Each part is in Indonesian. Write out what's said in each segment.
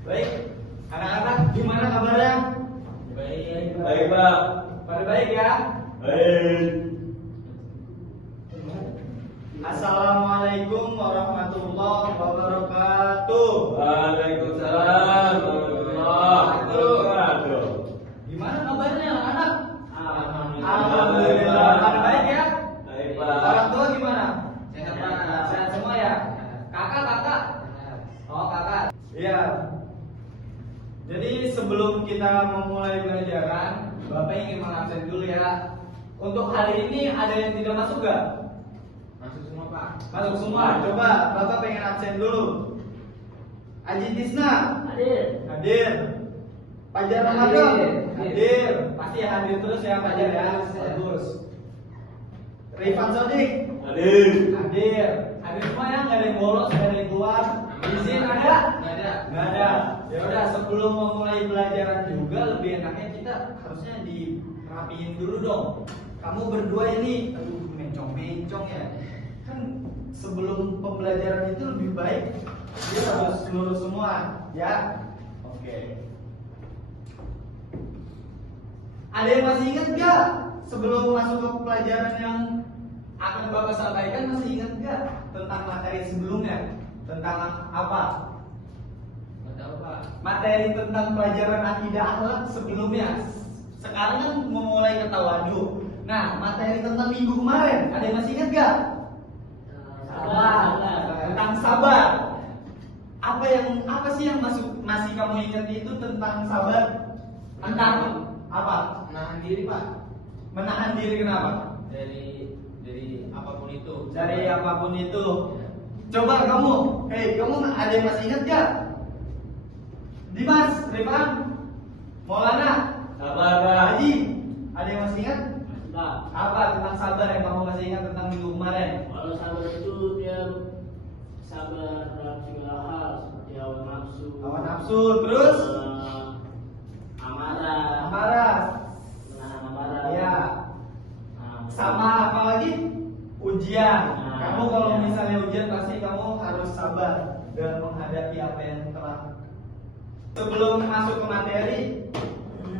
Baik, anak-anak gimana kabarnya? Baik. Baik, Pak. Pada baik ya? Baik. Assalamualaikum warahmatullahi wabarakatuh. Waalaikumsalam warahmatullahi wabarakatuh. Gimana kabarnya anak-anak? Alhamdulillah. Pada baik ya? Baik, Pak. Orang tua gimana? Sehat, Pak. Sehat semua ya? Kakak? Oh, kakak. Iya. Jadi sebelum kita memulai pelajaran, Bapak ingin mengabsen dulu ya. Untuk hari ini ada yang tidak masuk gak? Masuk semua, Pak. Masuk semua. Coba Bapak pengen absen dulu. Aji Tisna hadir. Fajar Ramadan hadir. Pasti hadir terus ya Fajar ya. Bagus. Rifan Sodik Hadir. hadir. Hadir semua ya, nggak ada yang bolos, nggak ada yang keluar. Izin ada? Nggak ada. Nggak ada. Ya udah, sebelum memulai pelajaran juga lebih enaknya kita harusnya dirapiin dulu dong. Kamu berdua ini, aduh mencong-mencong ya. Kan sebelum pembelajaran itu lebih baik dia harus lurus semua, ya. Oke. Ada yang masih ingat nggak sebelum masuk ke pelajaran yang akan Bapak sampaikan, masih ingat nggak tentang materi sebelumnya? Tentang apa? Nggak tahu, Pak. Materi tentang pelajaran akidah akhlak sebelumnya. Sekarang kan memulai ke tawadu. Nah, materi tentang minggu kemarin, ada yang masih ingat gak? Sabar. Tentang sabar. Apa sih yang masih kamu ingat itu tentang sabar? Tentang apa? Menahan diri, Pak. Menahan diri kenapa? Dari apapun itu. Dari apapun itu. Coba kamu, kamu ada yang masih ingat gak? Dimas, Rifan, Maulana, Sabar, Pak. Haji, ada yang masih ingat? Nah, Apa tentang sabar yang kamu masih ingat tentang minggu kemarin? kalau sabar itu dia sabar dalam segala hal seperti hawa nafsu, Hawa nafsu, terus amarah, marah, menahan amarah. ya, Nah, sama apa lagi? Ujian. Nah, Kamu kalau ya. misalnya ujian pasti kamu harus sabar dalam menghadapi apa yang telah. Sebelum masuk ke materi,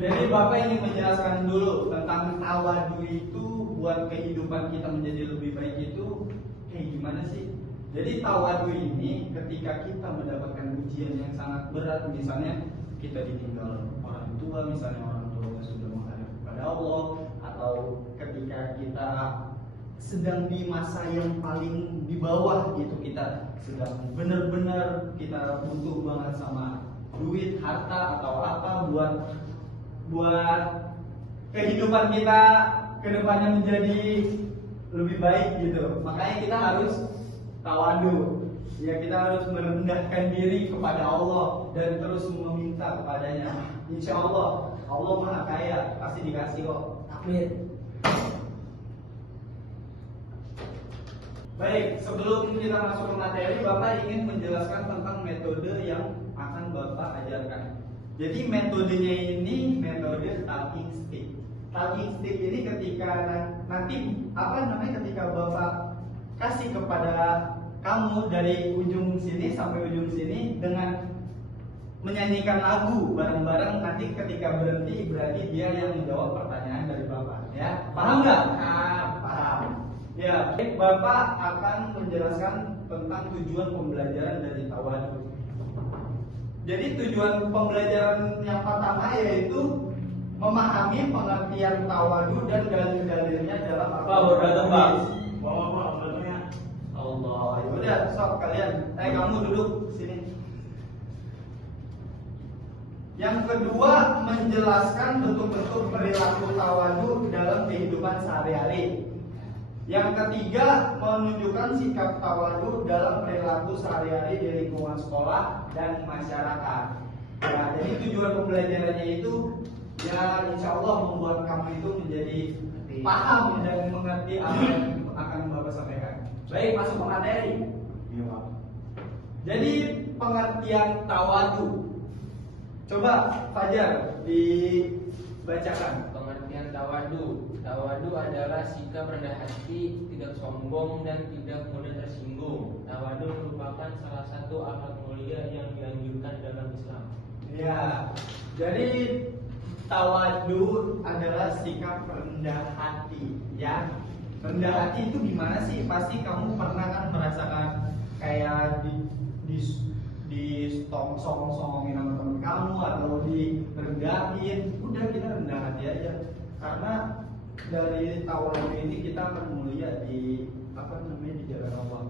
jadi Bapak ingin menjelaskan dulu tentang tawadu itu buat kehidupan kita menjadi lebih baik itu kayak gimana sih? Jadi tawadu ini ketika kita mendapatkan ujian yang sangat berat, misalnya kita ditinggal orang tua, misalnya orang tua sudah menghadap kepada Allah, atau ketika kita sedang di masa yang paling di bawah gitu, kita sedang benar-benar kita butuh banget sama duit, harta atau apa buat kehidupan kita kedepannya menjadi lebih baik gitu. Makanya kita harus tawadu. Ya, kita harus merendahkan diri kepada Allah dan terus meminta kepadanya. Insya Allah, Allah Maha Kaya, pasti dikasih kok. Amin. Baik, sebelum kita masuk ke materi, Bapak ingin menjelaskan tentang metode yang akan Bapak ajarkan. Jadi metodenya ini metode talking stick. Talking stick ini ketika nanti ketika Bapak kasih kepada kamu dari ujung sini sampai ujung sini dengan menyanyikan lagu bareng-bareng, nanti ketika berhenti berarti dia yang menjawab pertanyaan dari Bapak, ya. Paham nggak? Paham. Ya, baik, Bapak akan menjelaskan tentang tujuan pembelajaran dari tawadu. Jadi tujuan pembelajaran yang pertama yaitu memahami pengertian tawadu dan dalil-dalilnya dalam Pak, baru datang, Pak. Bawa dalilnya. Allah, yaudah, sok kalian. Kamu duduk sini. Yang kedua, menjelaskan bentuk-bentuk perilaku tawadu dalam kehidupan sehari-hari. Yang ketiga, menunjukkan sikap tawadu dalam perilaku sehari-hari di lingkungan sekolah dan masyarakat. Nah, jadi tujuan pembelajarannya itu ya insya Allah membuat kamu itu menjadi paham dan mengerti apa yang akan Bapak sampaikan. Baik, masuk ke materi. Jadi pengertian tawadu. Coba Fajar dibacakan. Pengertian tawadu. Tawadu adalah sikap rendah hati, tidak sombong dan tidak mudah tersinggung. Tawadu merupakan salah satu akhlak mulia yang dianjurkan dalam Islam. Jadi tawadu adalah sikap rendah hati, ya. Rendah hati itu gimana sih? Pasti kamu pernah kan merasakan kayak di songongin sama temen kamu atau direndahin. Udah, kita rendah hati aja. Karena dari tawadu ini kita akan mulia di di jalan Allah.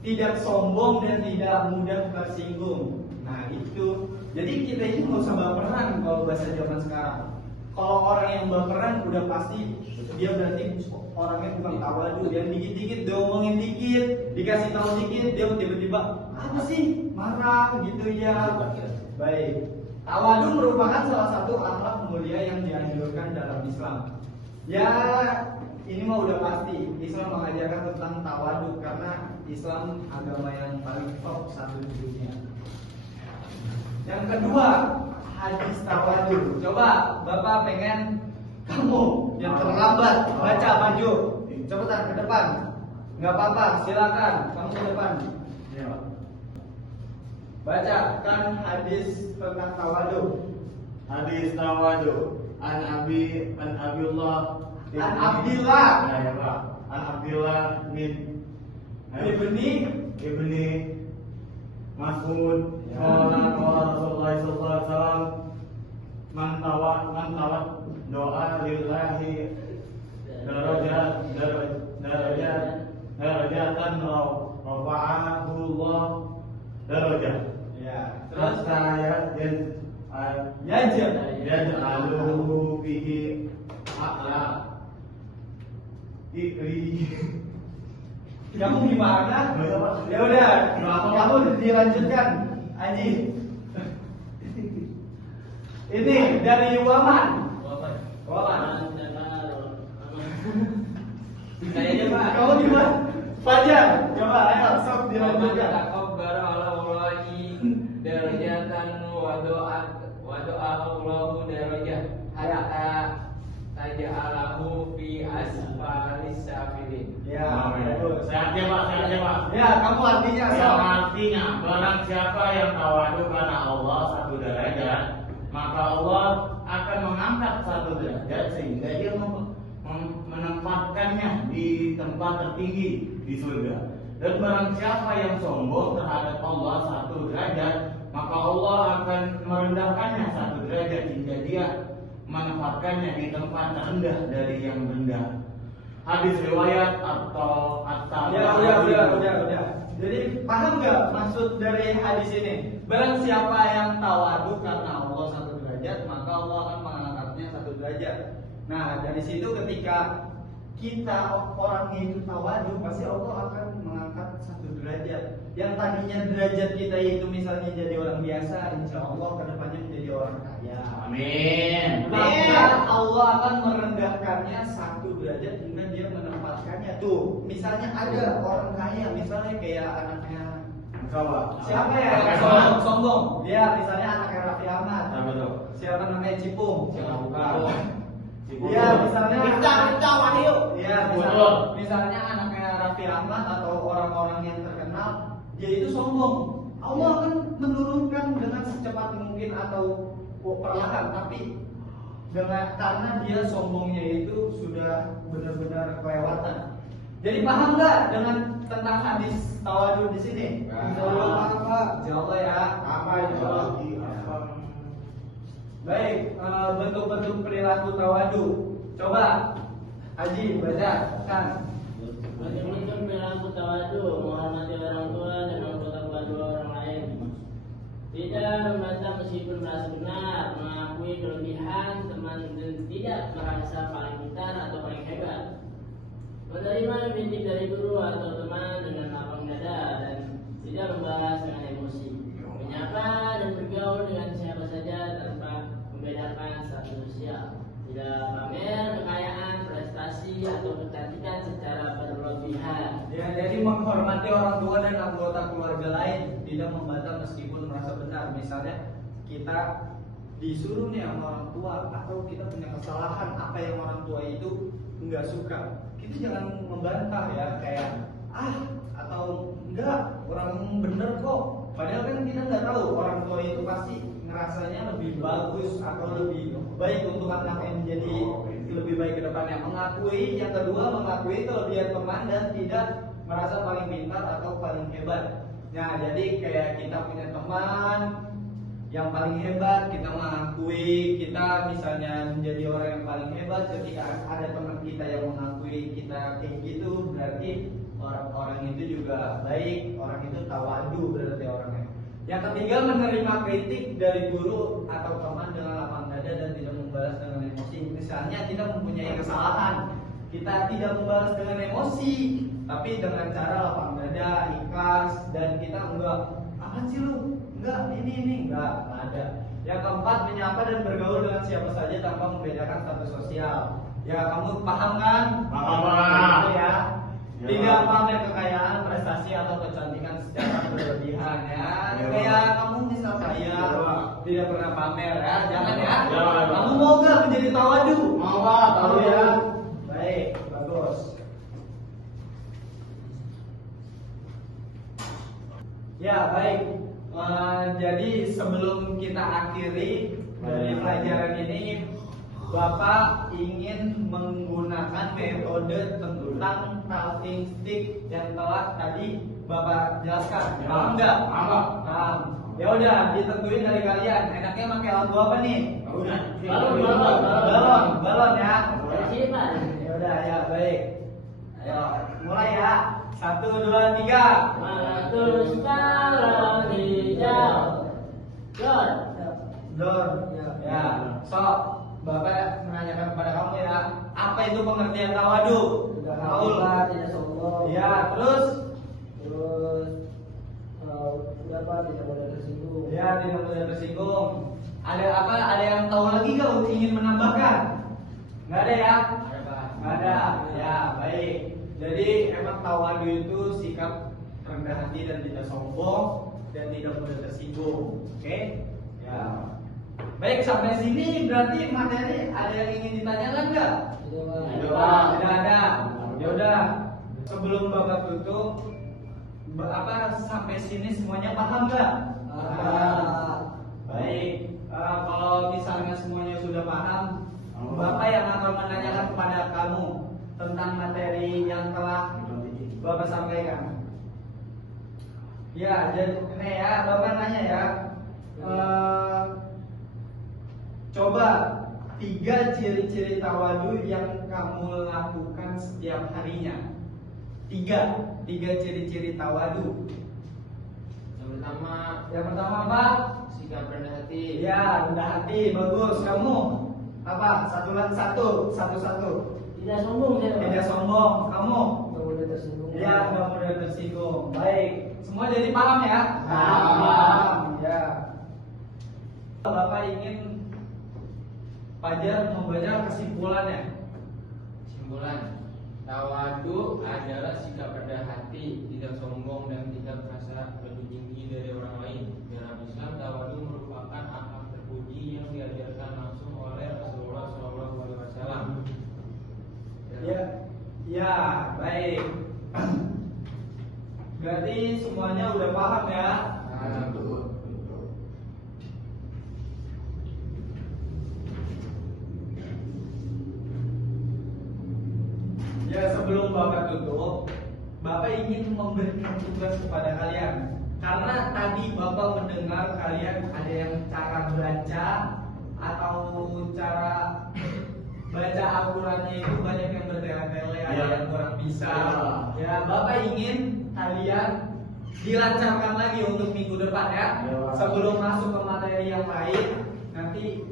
Tidak sombong dan tidak mudah tersinggung. Nah itu, jadi kita ini nggak usah baperan kalau bahasa zaman sekarang. Kalau orang yang baperan udah pasti dia berarti orangnya bukan tawadu. Dia dikit-dikit diomongin dikit, dikasih tahu dikit, dia tiba-tiba apa sih marah gitu ya. Baik, tawadu merupakan salah satu akhlak mulia yang dianjurkan dalam Islam. Ya ini mah udah pasti Islam mengajarkan tentang tawadu karena Islam agama yang paling top satu di dunia. Yang kedua, hadis tawadu. Coba Bapak pengen kamu yang terlambat baca maju, cepetan ke depan. Nggak apa-apa, silakan kamu ke depan. Baca kan hadis tentang tawadu. Hadis tawadu an Abdullah An Abdillah ya Pak. An Abdillah bin ibni Mas'ud qala Rasulullah sallallahu alaihi wasallam man tawat doa lillahi darajatan rafa'ahu Allah darajah. Ya, Terus terus saya yaj'aluhu bihi a'la ikri. kamu gimana? Ya udah, kamu dilanjutkan, Aji. Ini dari Waman. Waman. Kayaknya Pak. Kamu gimana? Fajar. Coba, ayo sok dilanjutkan. Takabbar ala Allahi darajatan wa doa Allahu darajah hatta taj'alahu fi asfalis safilin. Ya, Bagus. Sehatnya Pak. Ya, kamu artinya Yang sok. artinya barang siapa yang tawadu karena Allah satu derajat, maka Allah akan mengangkat satu derajat sehingga dia menempatkannya di tempat tertinggi di surga. Dan barang siapa yang sombong terhadap Allah satu derajat, maka Allah akan merendahkannya satu derajat hingga dia menempatkannya di tempat terendah dari yang rendah. Hadis riwayat atau Ya, udah. Jadi paham nggak maksud dari hadis ini? Barang siapa yang tawadu karena Allah satu derajat, maka Allah akan mengangkatnya satu derajat. Nah, dari situ ketika kita orang itu tawadu, pasti Allah akan mengangkat satu derajat. Yang tadinya derajat kita itu misalnya jadi orang biasa, insya Allah kedepannya menjadi orang kaya. Amin. Maka Allah akan merendahkannya satu derajat hingga dia menempatkannya. Tuh, misalnya ada orang kaya, misalnya kayak anaknya siapa ya? Sombong. Dia misalnya anaknya Raffi Ahmad. Siapa namanya Cipung? Iya, misalnya Iya, misalnya anaknya Raffi Ahmad atau orang-orang yang terkenal, dia itu sombong. Allah akan menurunkan dengan secepat mungkin atau perlahan, tapi karena dia sombongnya itu sudah benar-benar kelewatan. Jadi paham nggak dengan tentang hadis tawadu di sini? Jawab ya. Apa itu? Baik, bentuk-bentuk perilaku tawadu. Coba Haji baca kan. Bentuk perilaku tawadu, menghormati orang tua dan memperlakukan dua orang lain. Tidak membantah meskipun merasa benar, mengakui kelebihan teman dan tidak merasa paling pintar atau paling hebat. Menerima kritik dari guru atau teman dengan lapang dada dan tidak membahas dengan emosi. Menyapa dan bergaul dengan siapa saja tanpa membedakan status sosial. Tidak pamer kekayaan, prestasi atau kecantikan secara berlebihan. Ya, jadi menghormati orang tua dan anggota keluarga lain, tidak membantah meskipun merasa benar. Misalnya kita disuruh nih sama orang tua atau kita punya kesalahan apa yang orang tua itu nggak suka, kita jangan membantah ya, kayak atau enggak, orang bener kok. Padahal kan kita nggak tahu orang tua itu pasti ngerasanya lebih bagus bagus atau lebih baik untuk anak yang menjadi lebih baik ke depannya. Mengakui, yang kedua mengakui kelebihan teman dan tidak merasa paling pintar atau paling hebat. Nah, jadi kayak kita punya teman yang paling hebat, kita mengakui kita misalnya menjadi orang yang paling hebat. Ketika ada teman kita yang mengakui kita kayak gitu, berarti orang itu juga baik, orang itu tawadu berarti orangnya. Yang ketiga, menerima kritik dari guru atau teman dengan lapang dada dan tidak membalas dengan emosi. Misalnya kita mempunyai kesalahan, kita tidak membalas dengan emosi, tapi dengan cara lapang dada, ikhlas, dan kita enggak, apa sih lu? Enggak, ini enggak ada. Yang keempat, menyapa dan bergaul dengan siapa saja tanpa membedakan status sosial. Ya, kamu paham kan? Paham. Ya. Tidak pamer kekayaan, prestasi atau kecantikan secara berlebihan ya. Kayak kamu misal saya tidak pernah pamer ya, jangan ya. Kamu mau gak menjadi tawadu? Mau Pak, tahu ya. Baik, bagus. Ya baik. Jadi sebelum kita akhiri dari pelajaran ini, Bapak ingin menggunakan metode tentang talking stick yang telah tadi Bapak jelaskan. Paham enggak? Paham. Ya udah, ditentuin dari kalian. Enaknya pakai lagu apa nih? Balon ya. Ya udah ya, baik. Ayo, mulai ya. 1, 2, 3. Matus kalau hijau. Dor. Ya. Sok. Bapak menanyakan kepada kamu ya, apa itu pengertian tawadu? Tahu? Tidak sombong. Ya, terus? Tidak boleh tersinggung. Ya, tidak boleh tersinggung. Ada apa? Ada yang tahu lagi nggak untuk ingin menambahkan? Nggak ada ya? Nggak ada. Ya, baik. Jadi emang tawadu itu sikap rendah hati dan tidak sombong dan tidak mudah tersinggung. Oke? Ya. Baik, sampai sini berarti materi ada yang ingin ditanyakan nggak? Tidak ada. Ya udah. Sebelum Bapak tutup, sampai sini semuanya paham nggak? Baik. Kalau misalnya semuanya sudah paham, Bapak yang akan menanyakan kepada kamu tentang materi yang telah Bapak sampaikan. Ya, jadi nih ya, Bapak nanya ya. Coba 3 ciri-ciri tawadu yang kamu lakukan setiap harinya. 3 ciri-ciri tawadu. Yang pertama apa? Sikap rendah hati. Ya, rendah hati, bagus. Kamu apa? Satu. Tidak sombong saya. Tidak sombong. Kamu? Tidak boleh tersinggung. Ya, nggak mudah tersinggung. Baik. Semua jadi paham ya? Paham. Ya. Bapak ingin Fajar membaca kesimpulannya. Kesimpulan, tawadu adalah sikap rendah hati, tidak sombong dan tidak merasa lebih tinggi dari orang lain. Dalam Islam, tawadu merupakan akhlak terpuji yang diajarkan langsung oleh Rasulullah SAW. Ya, baik. Berarti semuanya udah paham ya? Ya, sebelum Bapak tutup, Bapak ingin memberikan tugas kepada kalian. Karena tadi Bapak mendengar kalian ada yang cara baca atau cara baca Al-Qurannya itu banyak yang bertele-tele, ada yang kurang bisa. Ya, Bapak ingin kalian dilancarkan lagi untuk minggu depan ya. Sebelum masuk ke materi yang lain, nanti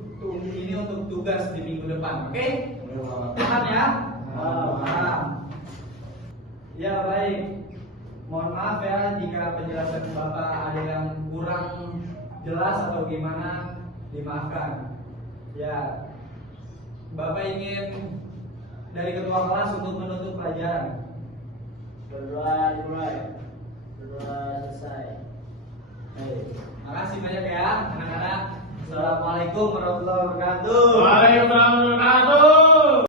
ini untuk tugas di minggu depan. Oke? Paham ya? Paham. Ya baik. Mohon maaf ya jika penjelasan Bapak ada yang kurang jelas atau gimana, dimaafkan. Ya. Bapak ingin dari ketua kelas untuk menutup pelajaran. Berdoa dimulai. Berdoa selesai. Baik. Makasih banyak ya anak-anak. Assalamualaikum warahmatullahi wabarakatuh. Waalaikumsalam warahmatullahi wabarakatuh.